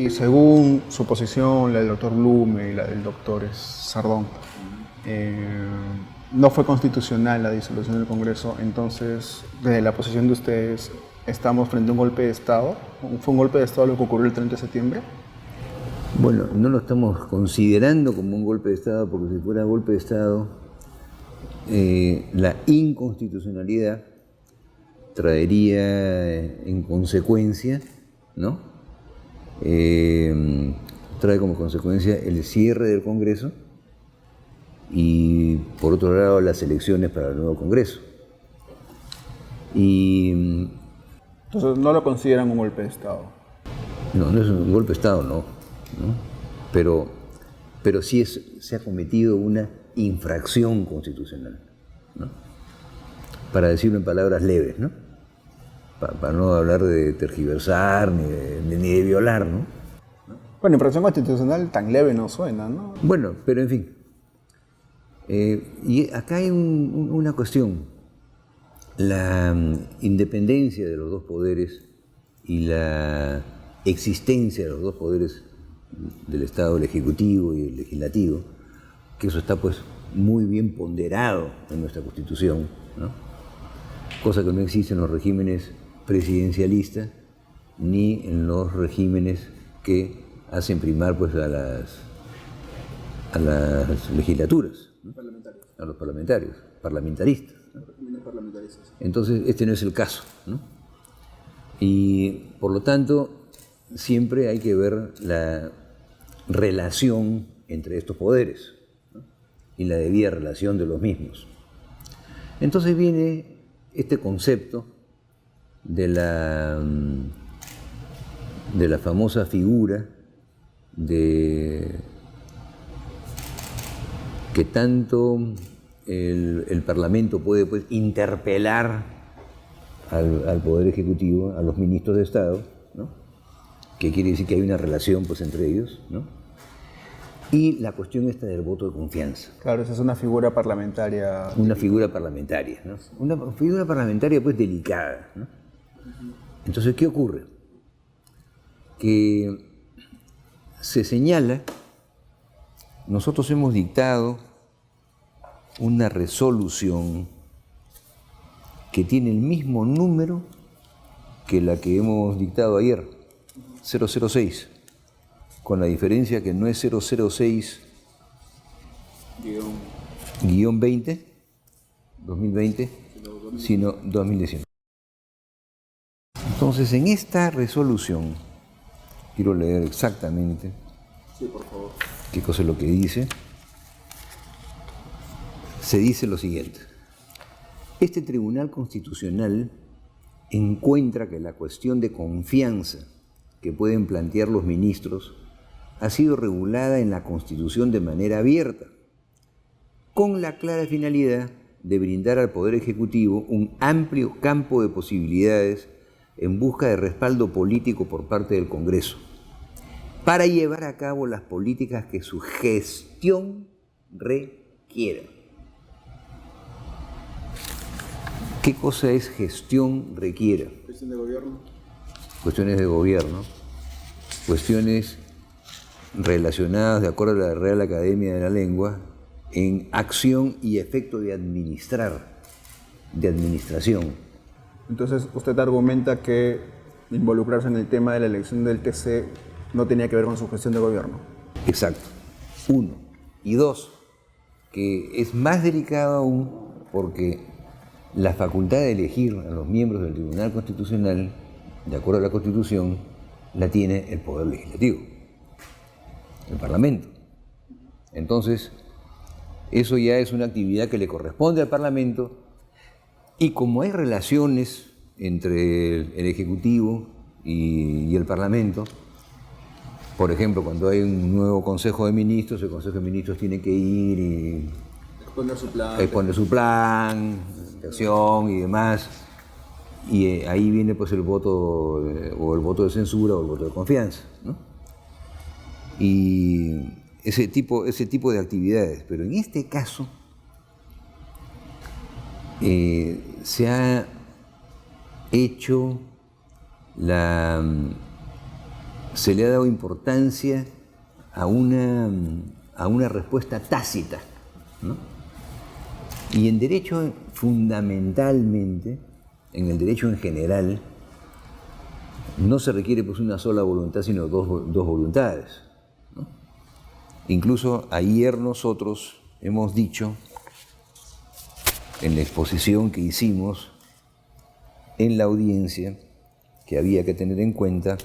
Y según su posición, la del doctor Blume y la del doctor Sardón, no fue constitucional la disolución del Congreso. Entonces, desde la posición de ustedes, ¿estamos frente a un golpe de Estado? ¿Fue un golpe de Estado lo que ocurrió el 30 de septiembre? Bueno, no lo estamos considerando como un golpe de Estado, porque si fuera golpe de Estado, la inconstitucionalidad traería en consecuencia, ¿no? Trae como consecuencia el cierre del Congreso y, por otro lado, las elecciones para el nuevo Congreso. Entonces, ¿no lo consideran un golpe de Estado? No, no es un golpe de Estado, no. Pero sí se ha cometido una infracción constitucional, ¿no? Para decirlo en palabras leves, ¿no? Para no hablar de tergiversar ni de violar, ¿no? Bueno, infracción constitucional tan leve no suena, ¿no? Bueno, pero en fin. Y acá hay una cuestión. La independencia de los dos poderes y la existencia de los dos poderes del Estado, el Ejecutivo y el Legislativo, que eso está pues muy bien ponderado en nuestra Constitución, ¿no? Cosa que no existe en los regímenes presidencialistas ni en los regímenes que hacen primar pues a las legislaturas, ¿no? A los parlamentaristas, ¿no? Entonces este no es el caso, ¿no? Y por lo tanto siempre hay que ver la relación entre estos poderes, ¿no? Y la debida relación de los mismos. Entonces viene este concepto de la famosa figura de que tanto el Parlamento puede pues interpelar al Poder Ejecutivo, a los ministros de Estado, ¿no? Que quiere decir que hay una relación pues entre ellos, ¿no? Y la cuestión esta del voto de confianza. Claro, esa es una figura parlamentaria. Una figura parlamentaria, ¿no? Una figura parlamentaria pues delicada, ¿no? Entonces, ¿qué ocurre? Que se señala, nosotros hemos dictado una resolución que tiene el mismo número que la que hemos dictado ayer, 006, con la diferencia que no es 006 -20, 2020, sino 2019. Entonces, en esta resolución, quiero leer exactamente qué cosa es lo que dice. Se dice lo siguiente: este Tribunal Constitucional encuentra que la cuestión de confianza que pueden plantear los ministros ha sido regulada en la Constitución de manera abierta, con la clara finalidad de brindar al Poder Ejecutivo un amplio campo de posibilidades en busca de respaldo político por parte del Congreso, para llevar a cabo las políticas que su gestión requiera. ¿Qué cosa es gestión requiera? Cuestión de gobierno. Cuestiones de gobierno, cuestiones relacionadas, de acuerdo a la Real Academia de la Lengua, en acción y efecto de administrar, de administración. Entonces, usted argumenta que involucrarse en el tema de la elección del TC no tenía que ver con su gestión de gobierno. Exacto. Uno. Y dos, que es más delicado aún porque la facultad de elegir a los miembros del Tribunal Constitucional, de acuerdo a la Constitución, la tiene el Poder Legislativo, el Parlamento. Entonces, eso ya es una actividad que le corresponde al Parlamento, y como hay relaciones entre el Ejecutivo y el Parlamento, por ejemplo, cuando hay un nuevo Consejo de Ministros, el Consejo de Ministros tiene que ir y exponer su plan de acción y demás, y ahí viene pues el voto, o el voto de censura o el voto de confianza, ¿no? Y ese tipo de actividades. Pero en este caso se ha hecho se le ha dado importancia a una respuesta tácita, ¿no? Y en derecho, fundamentalmente, en el derecho en general, no se requiere pues una sola voluntad, sino dos voluntades, ¿no? Incluso ayer nosotros hemos dicho, en la exposición que hicimos en la audiencia, que había que tener en cuenta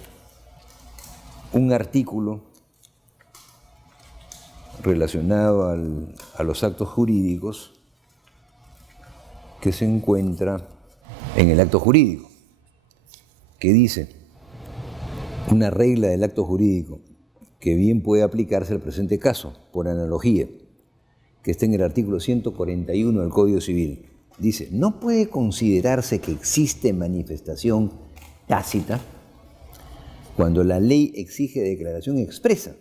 un artículo relacionado a los actos jurídicos que se encuentra en el acto jurídico, que dice una regla del acto jurídico que bien puede aplicarse al presente caso, por analogía, que está en el artículo 141 del Código Civil. Dice, no puede considerarse que existe manifestación tácita cuando la ley exige declaración expresa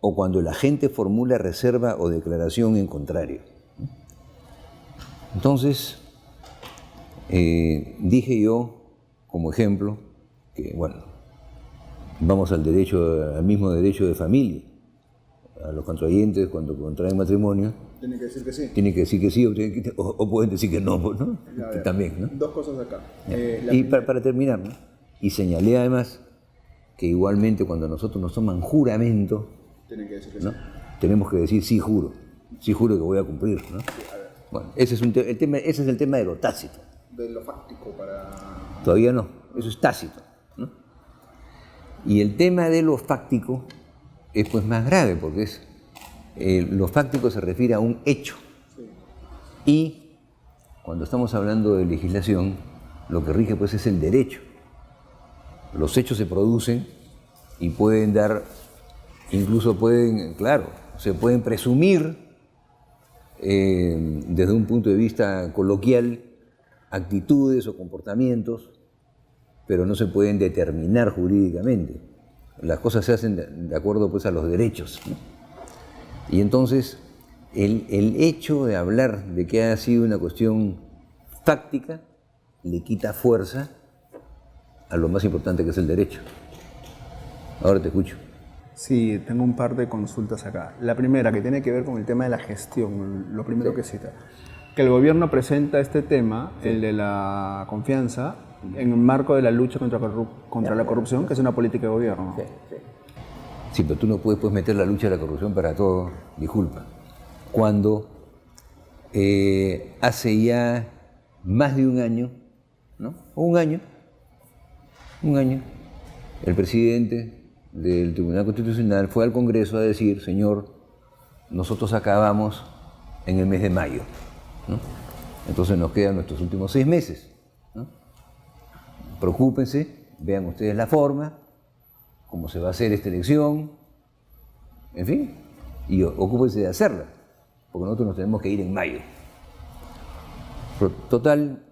o cuando el agente formula reserva o declaración en contrario. Entonces, dije yo, como ejemplo, que bueno, vamos al mismo derecho de familia. A los contrayentes, cuando contraen matrimonio, Tiene que decir que sí. tienen que decir que sí o pueden decir que no, ¿no? Ya. También, ¿no? Dos cosas acá. Y para terminar, ¿no? Y señalé además que igualmente cuando nosotros nos toman juramento, Tienen que decir que ¿no? sí. Tenemos que decir sí juro que voy a cumplir, ¿no? Bueno, ese es el tema de lo tácito. De lo fáctico para... Todavía no, eso es tácito, ¿no? Y el tema de lo fáctico es pues más grave, porque lo fáctico se refiere a un hecho. Sí. Y cuando estamos hablando de legislación, lo que rige pues es el derecho. Los hechos se producen y pueden dar, incluso se pueden presumir desde un punto de vista coloquial actitudes o comportamientos, pero no se pueden determinar jurídicamente. Las cosas se hacen de acuerdo pues a los derechos, ¿no? Y entonces el hecho de hablar de que ha sido una cuestión fáctica le quita fuerza a lo más importante que es el derecho. Ahora te escucho. Sí, tengo un par de consultas acá. La primera, que tiene que ver con el tema de la gestión, lo primero que cita. Que el gobierno presenta este tema, el de la confianza, en el marco de la lucha contra la corrupción, que es una política de gobierno. Sí, pero tú no puedes pues, meter la lucha de la corrupción para todo, disculpa. Cuando hace ya más de un año, ¿no? Un año, el presidente del Tribunal Constitucional fue al Congreso a decir, señor, nosotros acabamos en el mes de mayo, ¿no? Entonces nos quedan nuestros últimos 6 meses, ¿no? Preocúpense, vean ustedes la forma, cómo se va a hacer esta elección, en fin, y ocúpense de hacerla, porque nosotros nos tenemos que ir en mayo. Pero, total,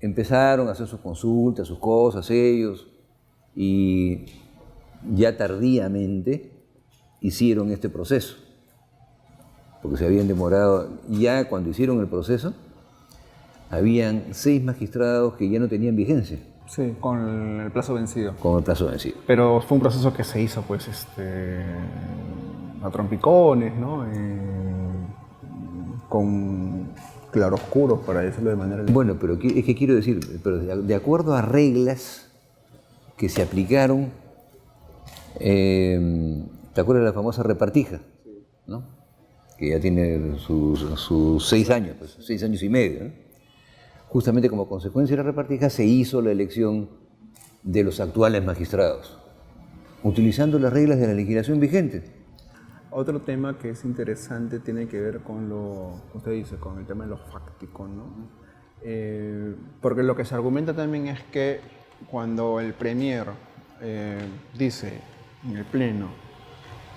empezaron a hacer sus consultas, sus cosas, ellos, y ya tardíamente hicieron este proceso, porque se habían demorado, ya cuando hicieron el proceso, habían 6 magistrados que ya no tenían vigencia. Sí, con el plazo vencido. Con el plazo vencido. Pero fue un proceso que se hizo, pues, a trompicones, ¿no? Con claroscuros, para decirlo de manera... Bueno, pero es que quiero decir, pero de acuerdo a reglas que se aplicaron, ¿te acuerdas de la famosa repartija? ¿No? Que ya tiene sus 6 años, pues, 6 años y medio, ¿no? Justamente como consecuencia de la repartija se hizo la elección de los actuales magistrados, utilizando las reglas de la legislación vigente. Otro tema que es interesante tiene que ver con lo que usted dice, con el tema de lo fáctico, ¿no? Porque lo que se argumenta también es que cuando el Premier dice en el Pleno,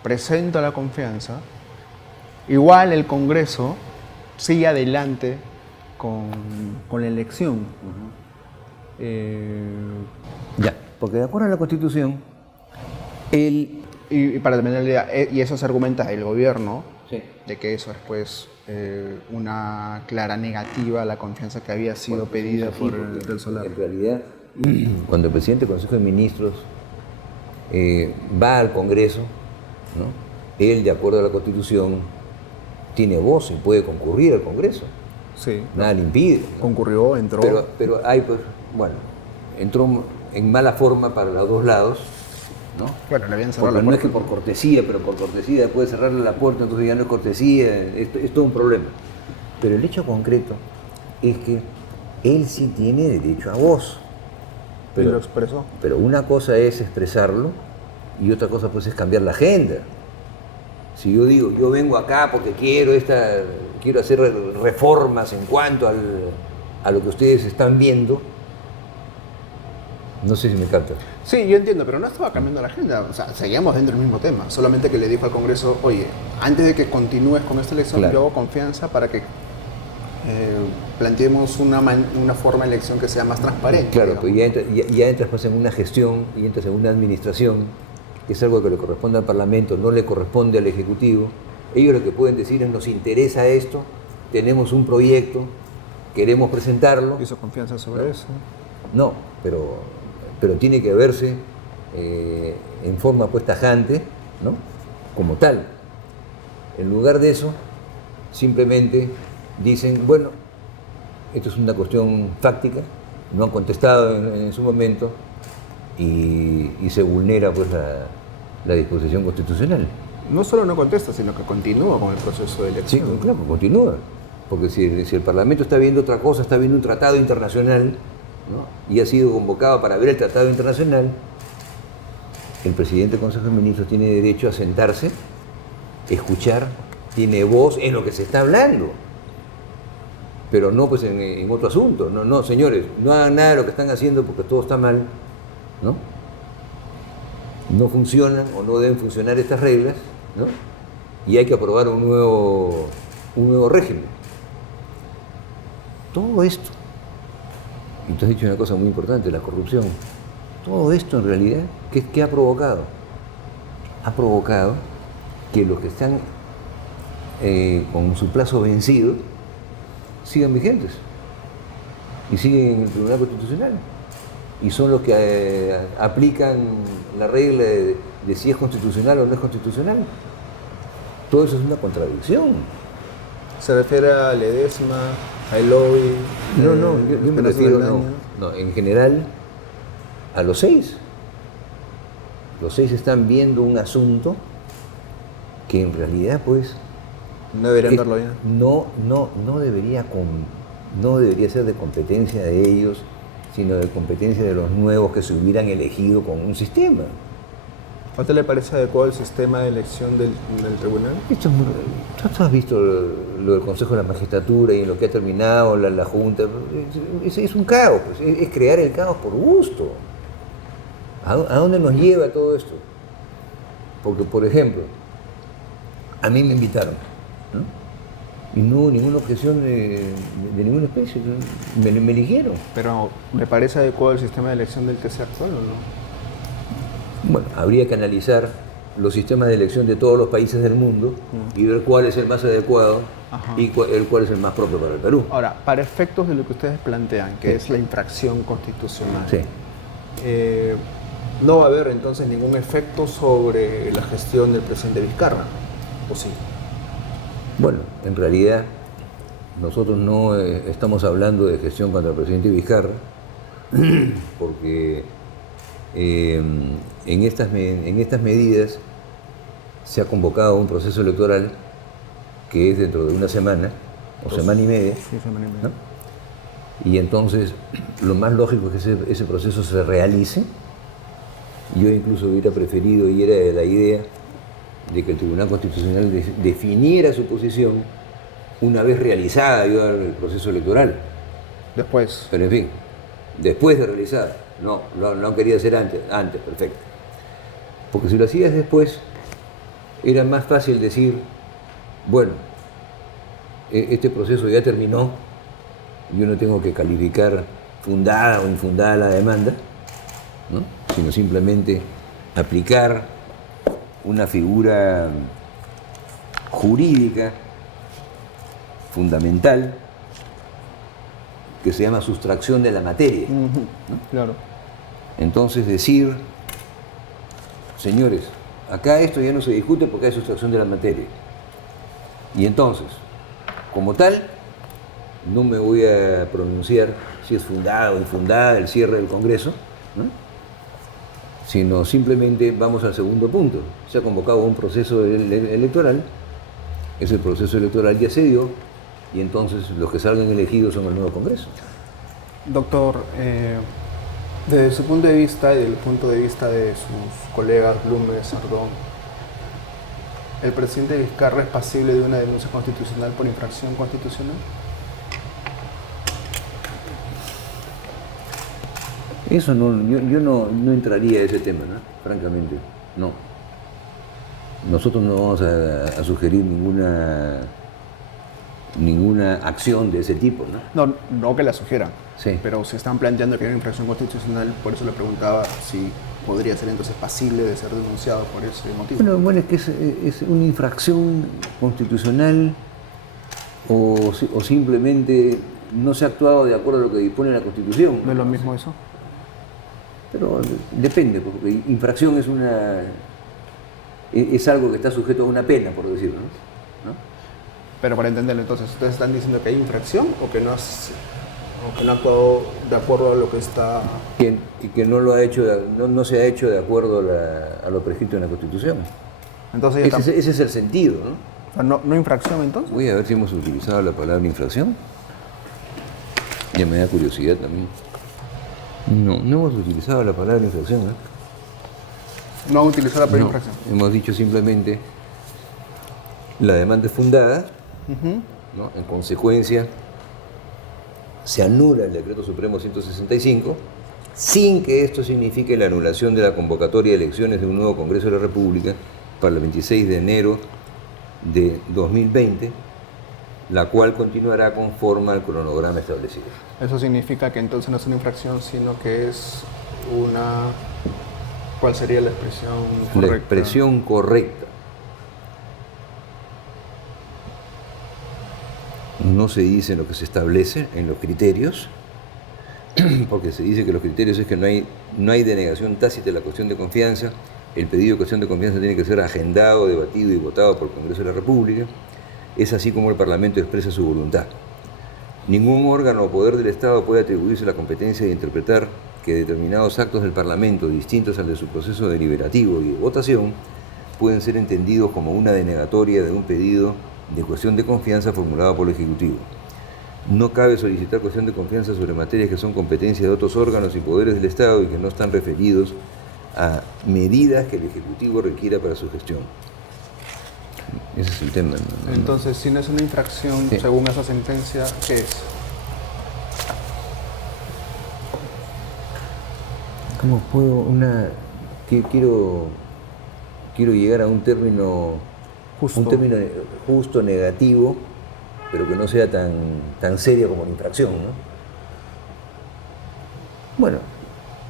presenta la confianza, igual el Congreso sigue adelante con la elección. Ya, porque de acuerdo a la Constitución, y para terminar la idea, y eso se argumenta el gobierno, sí, de que eso es pues una clara negativa a la confianza que había sido pedida por el Solar. En realidad, cuando el presidente del Consejo de Ministros va al Congreso, ¿no? Él, de acuerdo a la Constitución, tiene voz y puede concurrir al Congreso. Sí. Nada le impide, ¿no? Concurrió, entró. Pero hay, pues, bueno, entró en mala forma para los dos lados, ¿no? Bueno, le habían cerrado Porque la no es puerta. que por cortesía, pero por cortesía puede cerrarle la puerta, entonces ya no es cortesía, es todo un problema. Pero el hecho concreto es que él sí tiene derecho a voz. Y lo expresó. Pero una cosa es expresarlo y otra cosa pues es cambiar la agenda. Si yo digo, yo vengo acá porque quiero hacer reformas en cuanto a lo que ustedes están viendo, no sé si me captan. Sí, yo entiendo, pero no estaba cambiando la agenda. O sea, seguíamos dentro del mismo tema. Solamente que le dijo al Congreso, oye, antes de que continúes con esta elección, Claro. yo hago confianza para que planteemos una forma de elección que sea más transparente. Claro, digamos. pues ya entras pues en una gestión y entras en una administración, que es algo que le corresponde al Parlamento, no le corresponde al Ejecutivo. Ellos lo que pueden decir es, nos interesa esto, tenemos un proyecto, queremos presentarlo. Hizo confianza sobre eso. No, pero tiene que verse en forma pues tajante, ¿no? Como tal. En lugar de eso, simplemente dicen, bueno, esto es una cuestión fáctica, no han contestado en su momento y se vulnera pues la disposición constitucional. No solo no contesta, sino que continúa con el proceso de Sí, elección. claro, continúa. Porque si el Parlamento está viendo otra cosa, está viendo un tratado internacional, ¿no? Y ha sido convocado para ver el tratado internacional, el presidente del Consejo de Ministros tiene derecho a sentarse, escuchar, tiene voz en lo que se está hablando. Pero no pues en otro asunto. No, señores, no hagan nada de lo que están haciendo porque todo está mal, ¿no? No funcionan o no deben funcionar estas reglas, ¿no? Y hay que aprobar un nuevo régimen. Todo esto, y tú has dicho una cosa muy importante, la corrupción, todo esto en realidad, ¿qué ha provocado? Ha provocado que los que están con su plazo vencido sigan vigentes y siguen en el Tribunal Constitucional. Y son los que aplican la regla de si es constitucional o no es constitucional. Todo eso es una contradicción. Se refiere a Ledesma, a Eloy. No, yo me refiero, no, en general, a los 6. Los 6 están viendo un asunto que en realidad, pues, No deberían verlo ya. no debería ser de competencia de ellos, sino de competencia de los nuevos que se hubieran elegido con un sistema. ¿A usted le parece adecuado el sistema de elección del tribunal? ¿Tú has visto lo del Consejo de la Magistratura y en lo que ha terminado la Junta? Es un caos, pues, es crear el caos por gusto. ¿A dónde nos lleva todo esto? Porque, por ejemplo, a mí me invitaron, ¿no? Y no hubo ninguna objeción de ninguna especie, me eligieron. Pero, ¿le parece adecuado el sistema de elección del TC actual o no? Bueno, habría que analizar los sistemas de elección de todos los países del mundo y ver cuál es el más adecuado. Ajá. Y cuál es el más propio para el Perú. Ahora, para efectos de lo que ustedes plantean, que es la infracción constitucional, Sí. no va a haber entonces ningún efecto sobre la gestión del presidente Vizcarra, ¿o sí? Bueno, en realidad nosotros no estamos hablando de gestión contra el presidente Vizcarra, porque en estas medidas se ha convocado un proceso electoral que es dentro de una semana o semana y media, Sí, semana y media. ¿no? Y entonces lo más lógico es que ese proceso se realice. Yo incluso hubiera preferido y era de la idea de que el Tribunal Constitucional definiera su posición una vez realizada ya el proceso electoral. Después, Pero en fin, después de realizar, no han querido hacer antes, perfecto. Porque si lo hacías después, era más fácil decir, bueno, este proceso ya terminó, yo no tengo que calificar fundada o infundada la demanda, ¿no? Sino simplemente aplicar una figura jurídica fundamental que se llama sustracción de la materia. claro. Entonces decir señores, acá esto ya no se discute porque hay sustracción de la materia. Y entonces, como tal, no me voy a pronunciar si es fundada o infundada el cierre del Congreso, ¿no? Sino simplemente vamos al segundo punto. Se ha convocado un proceso electoral, ese proceso electoral ya se dio, y entonces los que salgan elegidos son el nuevo Congreso. Doctor, desde su punto de vista y del punto de vista de sus colegas Blúmez, Sardón, ¿el presidente Vizcarra es pasible de una denuncia constitucional por infracción constitucional? Eso no, yo no entraría a ese tema, ¿no? Francamente, no. Nosotros no vamos a sugerir ninguna acción de ese tipo, ¿no? No que la sugieran, Sí. pero se están planteando que hay una infracción constitucional, por eso le preguntaba si podría ser entonces pasible de ser denunciado por ese motivo. Bueno, es que es una infracción constitucional o simplemente no se ha actuado de acuerdo a lo que dispone la Constitución. ¿No es lo mismo eso? Pero depende, porque infracción es algo que está sujeto a una pena, por decirlo, ¿no? Pero para entenderlo entonces, ¿ustedes están diciendo que hay infracción o que no ha actuado de acuerdo a lo que está...? Que no lo ha hecho, no se ha hecho de acuerdo a lo prescrito en la Constitución. Entonces Ese es el sentido, ¿no? O sea, ¿no infracción entonces? Voy a ver si hemos utilizado la palabra infracción. Ya me da curiosidad también. No hemos utilizado la palabra infracción, ¿eh? No han utilizado la palabra No, infracción. hemos dicho simplemente la demanda es fundada, ¿no? En consecuencia se anula el Decreto Supremo 165 sin que esto signifique la anulación de la convocatoria de elecciones de un nuevo Congreso de la República para el 26 de enero de 2020, la cual continuará conforme al cronograma establecido. Eso significa que entonces no es una infracción, sino que es una... ¿Cuál sería la expresión correcta? La expresión correcta. No se dice lo que se establece en los criterios, porque se dice que los criterios es que no hay denegación tácita de la cuestión de confianza, el pedido de cuestión de confianza tiene que ser agendado, debatido y votado por el Congreso de la República, es así como el Parlamento expresa su voluntad. Ningún órgano o poder del Estado puede atribuirse la competencia de interpretar que determinados actos del Parlamento, distintos al de su proceso deliberativo y de votación, pueden ser entendidos como una denegatoria de un pedido de cuestión de confianza formulado por el Ejecutivo. No cabe solicitar cuestión de confianza sobre materias que son competencia de otros órganos y poderes del Estado y que no están referidos a medidas que el Ejecutivo requiera para su gestión. Ese es el tema. ¿No? Entonces, si no es una infracción, Sí. según esa sentencia, ¿qué es? ¿Cómo puedo quiero llegar a un término justo, negativo, pero que no sea tan serio como la infracción, ¿no? Bueno,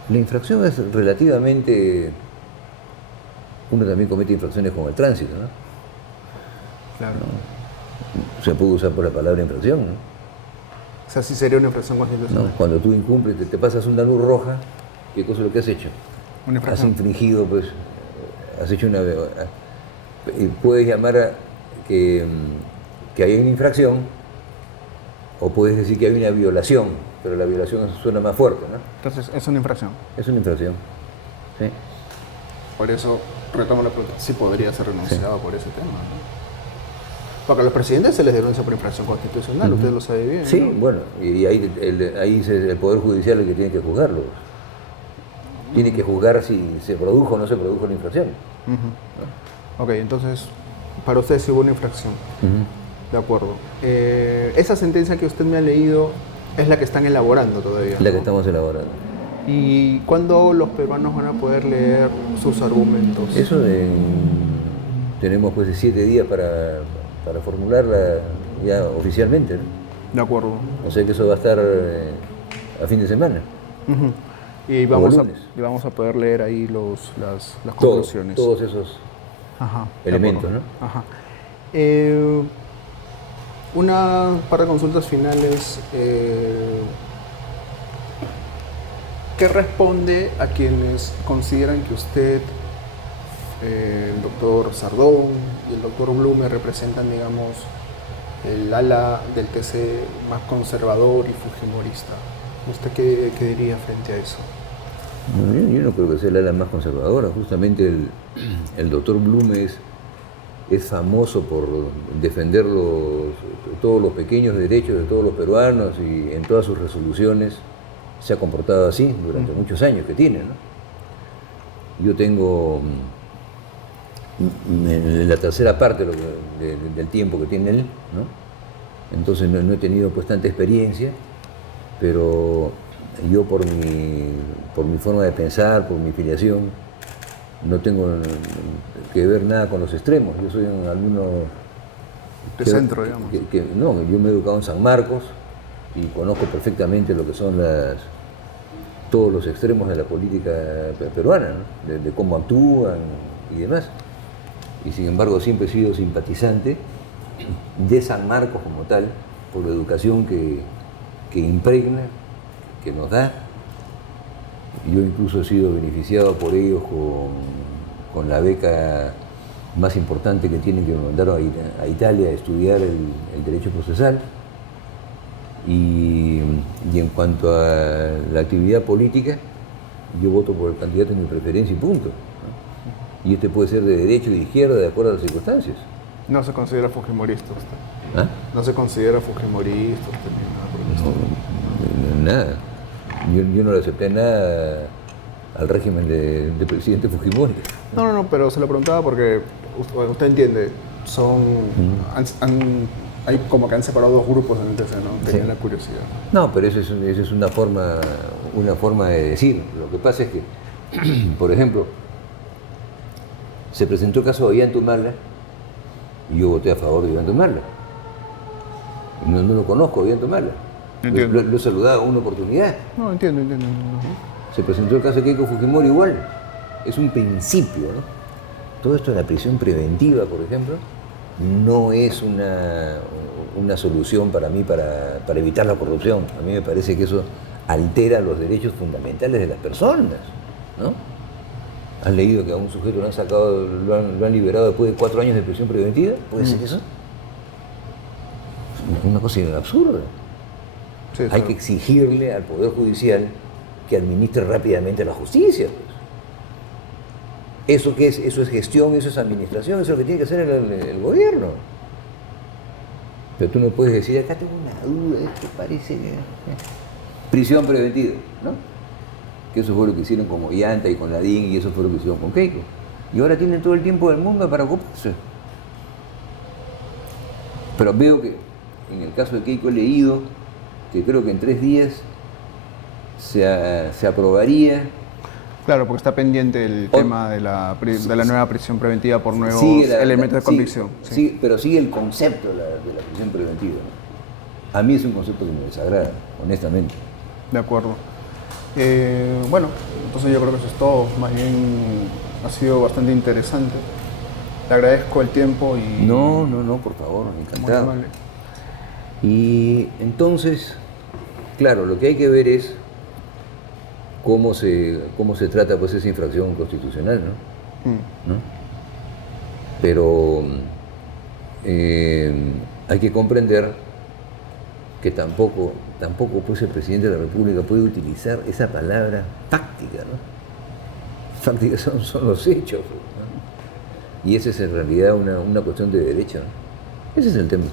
la infracción es relativamente... Uno también comete infracciones con el tránsito, ¿no? Claro. Se puede usar por la palabra infracción, ¿no? O sea, sí sería una infracción constitucional. ¿No? Cuando tú incumples, te pasas una luz roja, ¿qué cosa es lo que has hecho? Una Has infracción. infringido, pues, has hecho una... Puedes llamar a que hay una infracción, o puedes decir que hay una violación, pero la violación suena más fuerte, ¿no? Entonces, es una infracción. Es una infracción, ¿sí? Por eso retomo la pregunta. Sí podría ser renunciado por ese tema, ¿no? Porque a los presidentes se les denuncia por infracción constitucional, usted lo sabe bien, Sí, ¿no? bueno, y ahí es el Poder Judicial el que tiene que juzgarlo. Tiene que juzgar si se produjo o no se produjo la infracción. Ok, entonces, para usted sí hubo una infracción. De acuerdo. Esa sentencia que usted me ha leído es la que están elaborando todavía, La que ¿no? estamos elaborando. ¿Y cuándo los peruanos van a poder leer sus argumentos? Eso tenemos pues 7 días para formularla ya oficialmente, ¿no? De acuerdo. O sea que eso va a estar a fin de semana. Ujú. Y lunes. vamos a poder leer ahí las conclusiones. Todos esos Ajá, de elementos, acuerdo. ¿no? Ajá. Una par de consultas finales. ¿Qué responde a quienes consideran que usted el doctor Sardón y el doctor Blume representan, digamos, el ala del TC más conservador y fujimorista. ¿Usted qué diría frente a eso? Yo no creo que sea el ala más conservadora. Justamente el doctor Blume es famoso por defender todos los pequeños derechos de todos los peruanos y en todas sus resoluciones se ha comportado así durante muchos años que tiene, ¿no? Yo tengo la tercera parte del tiempo que tiene él, ¿no? Entonces no he tenido pues tanta experiencia, pero yo por mi forma de pensar, por mi filiación, no tengo que ver nada con los extremos. Yo soy un alumno De centro, digamos. No, yo me he educado en San Marcos y conozco perfectamente lo que son todos los extremos de la política peruana, ¿no? De cómo actúan y demás. Y sin embargo siempre he sido simpatizante de San Marcos como tal, por la educación que impregna, que nos da. Yo incluso he sido beneficiado por ellos con la beca más importante que tienen, que me mandaron a Italia a estudiar el derecho procesal. Y en cuanto a la actividad política, yo voto por el candidato de mi preferencia y punto, ¿no? Y este puede ser de derecha o de izquierda, de acuerdo a las circunstancias. No se considera fujimorista usted. ¿Ah? No se considera fujimorista usted ni nada por el estilo. Nada. Yo no le acepté nada al régimen de presidente Fujimori. No, pero se lo preguntaba porque usted entiende, hay como que han separado dos grupos en el TC, ¿no? Tenía la curiosidad. No, pero eso es una forma de decir. Lo que pasa es que, por ejemplo, se presentó el caso de Ollanta-Humala y yo voté a favor de Ollanta-Humala. No lo conozco, Ollanta-Humala. Lo he saludado en una oportunidad. No, entiendo. Se presentó el caso de Keiko Fujimori igual. Es un principio, ¿no? Todo esto de la prisión preventiva, por ejemplo, no es una solución para mí para evitar la corrupción. A mí me parece que eso altera los derechos fundamentales de las personas, ¿no? ¿Has leído que a un sujeto lo han liberado después de 4 años de prisión preventiva? ¿Puede ser eso? Es una cosa absurda. Sí, Hay que exigirle al Poder Judicial que administre rápidamente la justicia, pues. ¿Eso qué es? Eso es gestión, eso es administración, eso es lo que tiene que hacer el gobierno. Pero tú no puedes decir, acá tengo una duda, esto parece que... Prisión preventiva, ¿no? Que eso fue lo que hicieron con Ollanta y con la DIN, y eso fue lo que hicieron con Keiko. Y ahora tienen todo el tiempo del mundo para ocuparse. Pero veo que en el caso de Keiko he leído que creo que en 3 días se aprobaría. Claro, porque está pendiente el tema de la nueva prisión preventiva por nuevos elementos de convicción. Sí, pero sigue el concepto de la prisión preventiva, ¿no? A mí es un concepto que me desagrada, honestamente. De acuerdo. Bueno, entonces yo creo que eso es todo. Más bien ha sido bastante interesante. Le agradezco el tiempo y... No, por favor, encantado. Muy amable. Y entonces, claro, lo que hay que ver es cómo se trata pues esa infracción constitucional, ¿no? Pero hay que comprender que tampoco pues el presidente de la República puede utilizar esa palabra fáctica, ¿no? Fáctica son los hechos, ¿no? Y esa es en realidad una cuestión de derecho, ¿no? Ese es el tema.